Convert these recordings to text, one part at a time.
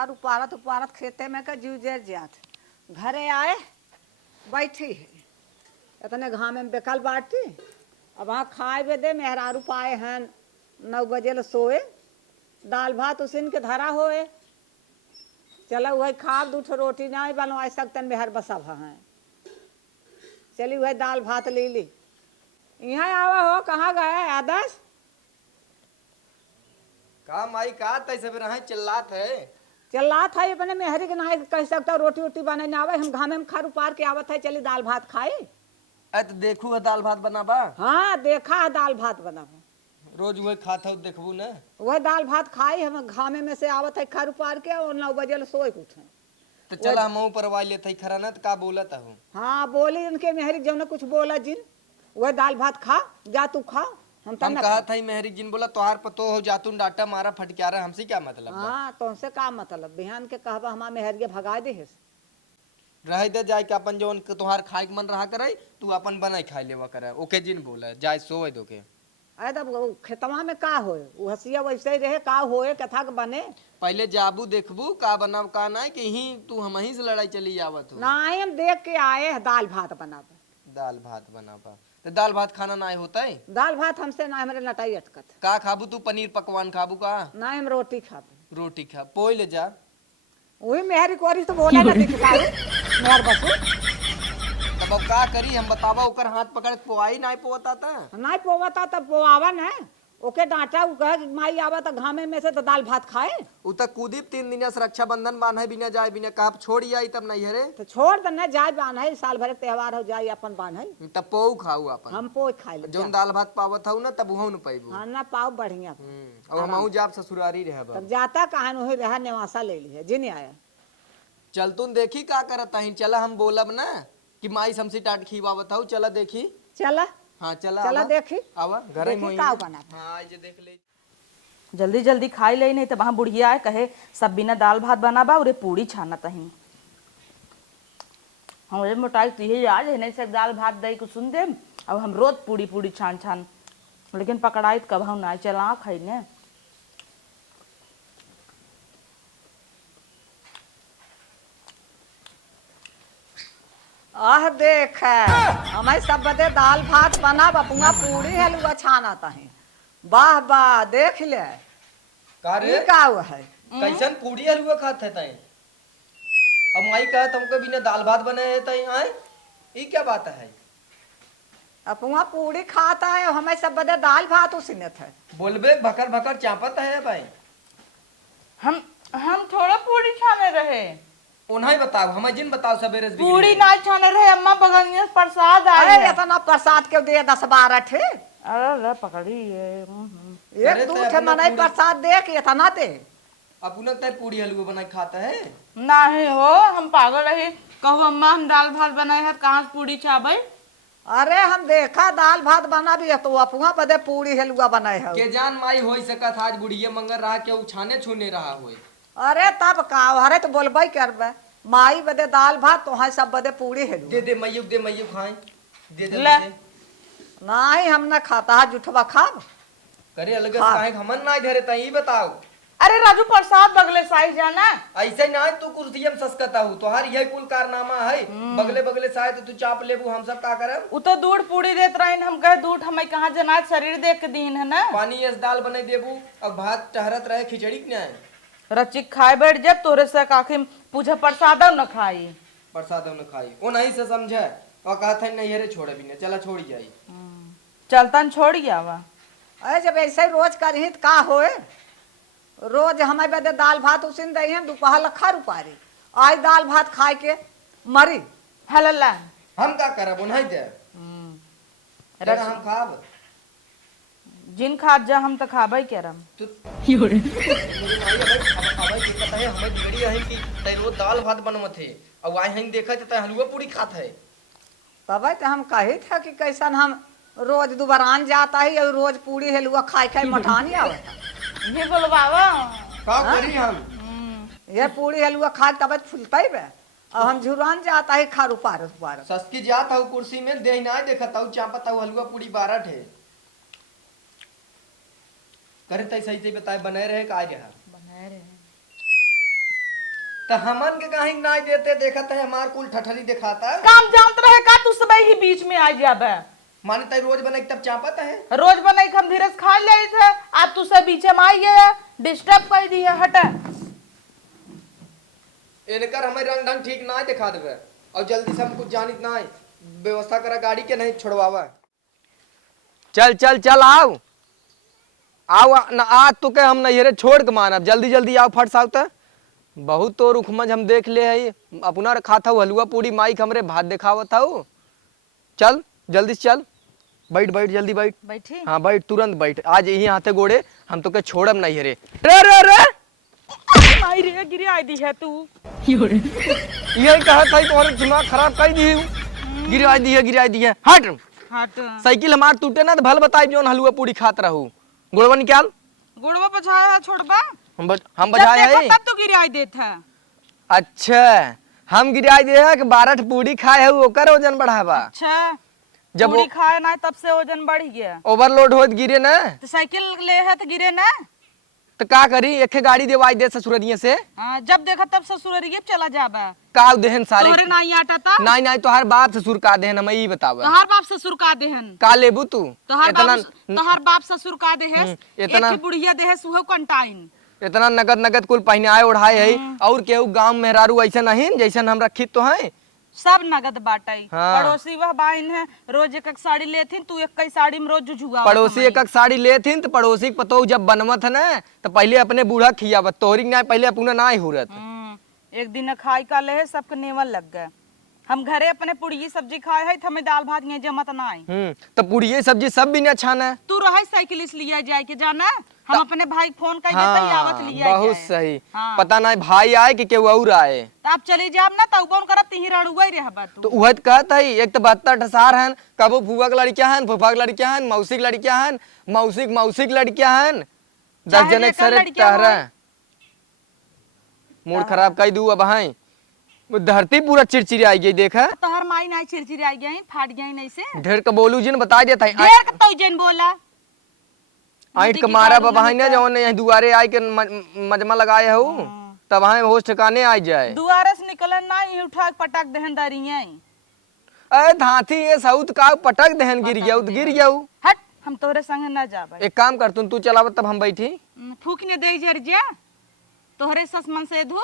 खर उपारत उपारत खेते में का जीव जर जात घरे आए बैठी है इतने घाम में बेकल बाटी अब वहाँ खाए बे दे मेहरारू पाए हैं 9 बजे ल सोए दाल भात उसिन के धरा होए चलो वही खाब 2 ठो रोटी नहीं बनवा सकतन मेहर बसब हैं चली वही दाल भात ले ली यहाँ आवा हो कहाँ गए आदर्श का माई का तैसे रहा चिल्लात है चल्ला था अपने मेहरी के नहीं कह सकता रोटी वोटी बने ना आवे हम घामे में खर उपार के आवत है चली दाल भात खाए तो देखू है दाल भात बनाबा हाँ देखा है दाल भात बनावे रोज वही खात हो देखबू न वह दाल भात खाई हम घामे में से आवत है खर उपार के और 9 बजे ल सोए उठे तो चला हम परवाई लेते खरा न तो का बोलत हूँ हाँ बोली उनके मेहरी जो न कुछ बोला जिन वह दाल भात खा जा तू खा हम कहा था मेहरी जिन बोला तोहार पतो हो जातुन डाटा मारा फटक्यारा हमसे क्या मतलब हाँ तो उनसे का मतलब बिहान के कहबा हमार मेहरिया भगा दे है रह दे जाए के अपन जो तोहार खाए के मन रहा करे तू अपन बनाई खाई लेवा करे ओके जिन बोला जाए सोए दो के अरे तब खेतवा में का होए वो हसिया वैसे ही रहे का होए कथा के बने पहले जाबू देखबू का बनाब का नहीं कि ही तू हम ही से लड़ाई चली जावत हो नहीं हम देख के आए हैं दाल भात बनावे दाल भात बनाबा तो दाल भात खाना नहीं होता है दाल भात हमसे ना हमारे लटाई अटकत का खाबू तू पनीर पकवान खाबू का ना हम रोटी खाबे रोटी खा पोई ले जा वही मेहरी कोरी तो बोला ना दिखता मेहर बसु तब अब का करी हम बतावा ओकर हाथ पकड़ के पोवाई नहीं पोवता था नहीं पोवता तब पोआवन है ओके डांटा उ कहे माई आवा तो घामे में से तो दाल भात खाए उ तक कूदीप 3 दिन से रक्षाबंधन बांधे बिना जाए बिना कहा छोड़ आई तब नहीं हरे तो छोड़ तो न जाए बांधे साल भर त्योहार हो जाए अपन बांधे तब पोऊ खाऊ अपन हम पोई खाए ले जोन दाल भात पावत हूं ना तब उहू न पाइबू हाँ ना पाओ बढ़िया और हमहू जाब ससुरारी रहब तब जाता कहां वही रहा नेवासा ले ली है जिन आया चल तुम देखी का करत हई चला हम बोलब ना कि माई समसी टाट खीवावत हूं चला देखी चला हाँ चला चला देखी आवा घरे में का बना हां जे देख ले जल्दी जल्दी खाई ले नहीं तो वहां बुढ़िया है कहे सब बिना दाल भात बनाबा और पूड़ी छाना तही हमारे मोटाई तीहे आज है नहीं सब दाल भात दही को सुन दे अब हम रोज पूड़ी पूड़ी छान छान लेकिन पकड़ाई कब हम ना चला खाई ने आह देख हमें सब बदे दाल भात बना बपुआ पूरी हलवा छाना तही वाह वाह देख ले का रे ई का हुआ है कैसन पूड़ी हलवा खात है तई अब माई कहा तुमको बिना दाल भात बने है तई आए ई क्या बात है अपुआ पूरी खाता है हमें सब बदे दाल भात उसीनत है बोलबे भकर भकर चापत है भाई हम थोड़ा पूड़ी छाने रहे उन्हें बताओ हमें जिन बताओ सवेरे से पूड़ी ना छाने रहे अम्मा बगनिया प्रसाद अरे आए इतना प्रसाद के दे 10-12 ठे अरे पकड़ी एक दू ठे मनाई प्रसाद दे के इतना दे अपना तय पूड़ी हलवा बना के खाता है नहीं हो हम पागल रहे कहू अम्मा हम दाल भात बनाए हैं कहाँ से पूड़ी चाबे अरे हम देखा दाल भात बना भी है तो अपुआ बदे पूरी हलवा बनाए है के जान माई होई सकत आज बुढ़िया मंगर रहा के छाने छूने रहा होई अरे तब का अरे तो बोलबे करबे माई बदे दाल भात तो है सब बदे पूरी हलवा दे मैयू खाए दे दे ले। मुझे। नहीं हम न खाता है जुठवा खाब करे अलग काहे हमन ना धरे तई बताओ अरे राजू प्रसाद बगले साई जाना ऐसे ना तू कुर्सियम सस्कता हूँ तोहार यही कुल कारनामा है बगले बगले साए तो तू चाप लेबू हम सब का करब उ तो दूध पूड़ी देत रहीन हम कहे दूध हमें कहाँ जना शरीर देख के दीन है ना पानी एस दाल बने देबू और भात टहरत रहे खिचड़ी के नहीं रचिक खाए बैठ जब तोरे से काखी पूछे प्रसाद न खाई प्रसाद में खाई वो नहीं से समझे और कहा था नहीं हरे छोड़े भी नहीं चला छोड़ी जाई चलतन छोड़ गया वा अरे जब ऐसे रोज करही तो का होए रोज हमें बदे दाल भात उसिन दही हम दोपहर लखा रुपारी आज दाल भात खाए के मरी हल्ला हम का करब नहीं दे तेरा हम खाब जिन खाद जा हम तो खाबे करम तू मेरी माई अबे के पता है हमें बिगड़ी है कि तै रोज दाल भात बनमत है और आई हम देखा तै हलवा पूरी खात है तब तो हम कही था कि कैसन हम रोज दुबरान जाता है और रोज पूरी हलवा खाए खाए मठानी आवे ये बोलवावा का करी हम ये पूरी हलवा खाए तब फुलता ही बे और हम झुरान जाता है खा रुपार रुपार सस्की जात हूँ कुर्सी में दे ना देखता हूँ चापत हूँ हलवा पूरी 12 ठे करे तै सही से बताए बने रहे का रहा बनाए रहे तो हमन के कहीं नहीं देते, देखत है हमार कुल ठठरी दिखाता है। काम जानत रहे का तू सब ही बीच में आ जाबे। माने तय रोज बने तब चापत है। रोज बनाई हम धीरज खा ले थे, आज तू सब बीच में आई है, डिस्टर्ब कर दी है। हट इनकर हमें रंग ढंग ठीक ना दिखा देवे और जल्दी से हम कुछ जानित ना व्यवस्था करा गाड़ी के नहीं छोड़वावा। चल चल चल आओ आओ न आज तो के हम नैहरे छोड़ के मानब, जल्दी जल्दी आओ फट साव त। बहुत तो रुखमज हम देख ले है, अपना रखा था हलुआ पूरी माइक हमरे भात दिखावत था। चल जल्दी से चल, बैठ बैठ जल्दी बैठ। बैठी हाँ बैठ, तुरंत बैठ, आज यही हाथे गोड़े हम तो के छोड़ब नैहरे। रे रे रे आई रे गिरी आई दी है तू। यही कहा था तुम्हारे दिमाग खराब कर दी, गिराई दी है गिराई दी है। हट हट साइकिल हमार टूटे ना तो भल बताई जोन हलुआ पूरी खात रहू। गुड़वा निकाल। गुड़वा बचाया है छोड़बा। हम बजाए है तब तो गिराई देत है। अच्छा हम गिराई दे है कि 12 पूरी खाए है ओकर वजन बढ़ावा। अच्छा जब पूरी खाए ना तब से वजन बढ़ गया। ओवरलोड होत गिरे ना तो साइकिल ले है तो गिरे ना। तो का करी, एक गाड़ी देवाई दे ससुरदिये से। जब देखा तब ससुररिये चला जाबा। का देहन सारे तोहरे नहीं आटा था। नहीं नहीं तोहार बाप ससुर का देहन हम ई बतावा। तोहार बाप ससुर का देहन। का लेबू तू तोहार बाप ससुर का देहस। इतना एक ही बुढ़िया देहस उहो कंटाइन। इतना नगद नगद कुल पहनाए ओढ़ाए है और केहू गांव मेहरारू ऐसा नहीं जैसन हम रखित तो है सब नगद बाटाई। हाँ। पड़ोसी वह बाइन है, रोज एक साड़ी लेथिन, तू एक साड़ी में रोज जुझुआ। पड़ोसी एक साड़ी लेथिन तो पड़ोसी के पतो जब बनवत है ना तो पहले अपने बूढ़ा खियावत, तोहरी ना पहले अपना ना ही हुरत। एक दिन खाई का ले सबके नेवल लग गए। हम घरे अपने पुड़िया सब्जी खाए है, हमें दाल भात ये जमत नहीं। तो पुड़िया सब्जी सब भी ना छाना है। तू रहे साइकिल इसलिए जाए के जाना, हम अपने भाई फोन कर देते ही आवत लिए बहुत सही। पता नहीं भाई आए कि केहू और आए। तो आप चली जाब ना तो कौन करब तिही रड़ुआ ही रहबा तू। तो उहत कहत है एक तो 72 ठसार हैं, कबो फुआ के लड़कियां हैं, फुफा के लड़कियां हैं, मौसी के लड़कियां हैं, मौसी के लड़कियां हैं, 10 जने सरे टहरा मूड खराब कर दू। अब हैं धरती पूरा चिड़चिड़ी आई गई, देखा तोहर माई नहीं चिड़चिड़ी आई गई, फाट गई नहीं से। ढेर का बोलू जिन बता देता है ढेर का तो जन बोला आइट के मारा बाबा है ना जवन यहीं दुआरे आई के मजमा लगाए हो तब वहां होश ठिकाने आ जाए। दुआरे से निकलन ना ही उठा के पटक देहन दरिये। अरे धाथी ये सऊत का पटक देहन गिर गया तो गिर गया। हट हम तोरे संग ना जाबे। एक काम कर तू चलावत तब हम बैठी। फूक ने दे जर जा तोहरे ससमन से धू।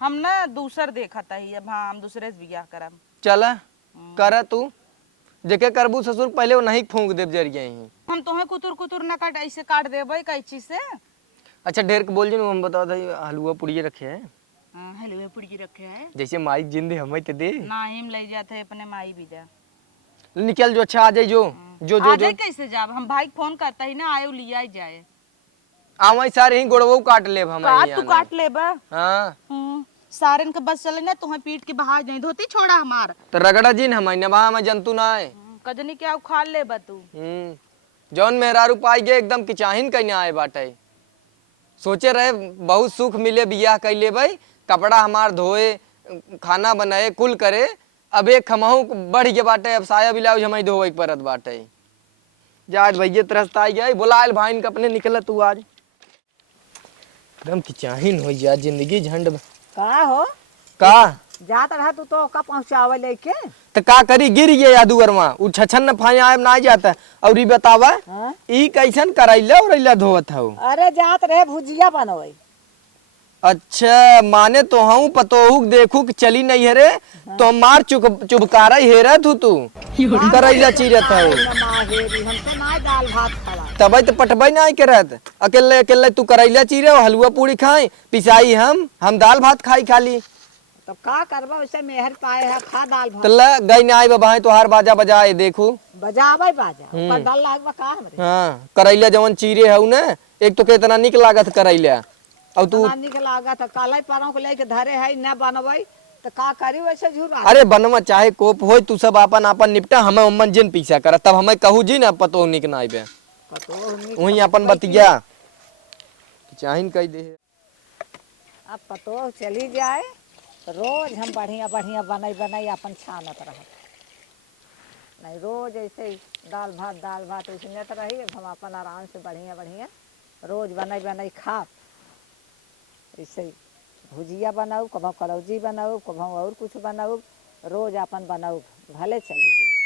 हम ना दूसर देखता ही, अब हाँ हम दूसरे से बियाह करब। चला कर तू जेके करबू ससुर पहले वो नहीं फूंक देव जरिए ही। हम तोहे कुतुर कुतुर ना काट ऐसे काट देबे कैची से। अच्छा ढेर के बोल जी हम बताओ हलुआ पुड़िया रखे है। हलवे पुड़ी रखे है जैसे माई जिंदे हमें तो दे ना हिम ले जाते अपने माई भी दे। निकल जो अच्छा आ जाए जो जो जो जो कैसे जाब, हम भाई फोन करता ही ना आयो लिया ही जाए। आवाई सारे ही गोड़वो काट लेब हम तू काट लेबा। हां सारन के बस चले ना तुम्हें पीट के बहा नहीं धोती छोड़ा हमार तो रगड़ा जी हम नबा में जंतु ना है कजनी क्या उखाड़ लेबा तू। जौन मेहरारू पाई गए एकदम किचाहिन कहीं आए बाटे। सोचे रहे बहुत सुख मिले बियाह कर ले भाई, कपड़ा हमार धोए खाना बनाए कुल करे, अब एक खमहू बढ़ गए बाटे, अब साया बिलाउज हमें धोए परत बाटे। जाज भैया तरसता आई गई बोलायल भाई के अपने निकल तू आज एकदम किचाहिन हो जा जिंदगी झंड का हो का जात रहा तू तो का पहुंचावे लेके तो का करी गिर गए यादुअरमा उ छछन न फाया आए ना जाता। और ई बतावा ई कैसन करैला और इला धोवत हो। अरे जात रहे भुजिया बनवे। अच्छा माने तो हूँ पतोहू देखू कि चली नहीं है रे तो मार चुबकारा हेरत हूँ तू करैला चीरत हो दाल भात खावा तब तो पटबई नहीं करत। अकेले अकेले तू करैला चीरे हलुआ पूरी खाए पिसाई हम दाल भात खाई खाली। तो का करबा वैसे मेहर पाए है खा दाल भात। तो ल गई ना आई बाबा तो हार बाजा बजाए देखू बजावे बाजा पर डर लागबा का हमरे। हाँ करैला जवन चीरे है ना एक तो कितना निक लागत करैला और तू निक लागत काले पारों को लेके धरे है न बनवई तो का करी वैसे झूरा। अरे बनवा चाहे कोप हो तू सब अपन अपन निपटा हमें उम्मन जिन पीछा कर तब हमें कहू जी ना पतो निक ना आइबे वही अपन बतिया चाहिन कह दे। अब पतो चली जाए रोज हम बढ़िया बढ़िया बनाई अपन छानत रह नहीं रोज ऐसे दाल भात ऐसे नहीं रही। अब हम अपन आराम से बढ़िया बढ़िया रोज बनाई खा ऐसे भुजिया बनाऊ, कभों कलौजी बनाऊ, कभों और कुछ बनाऊ, रोज अपन बनाऊ, भले चली गई।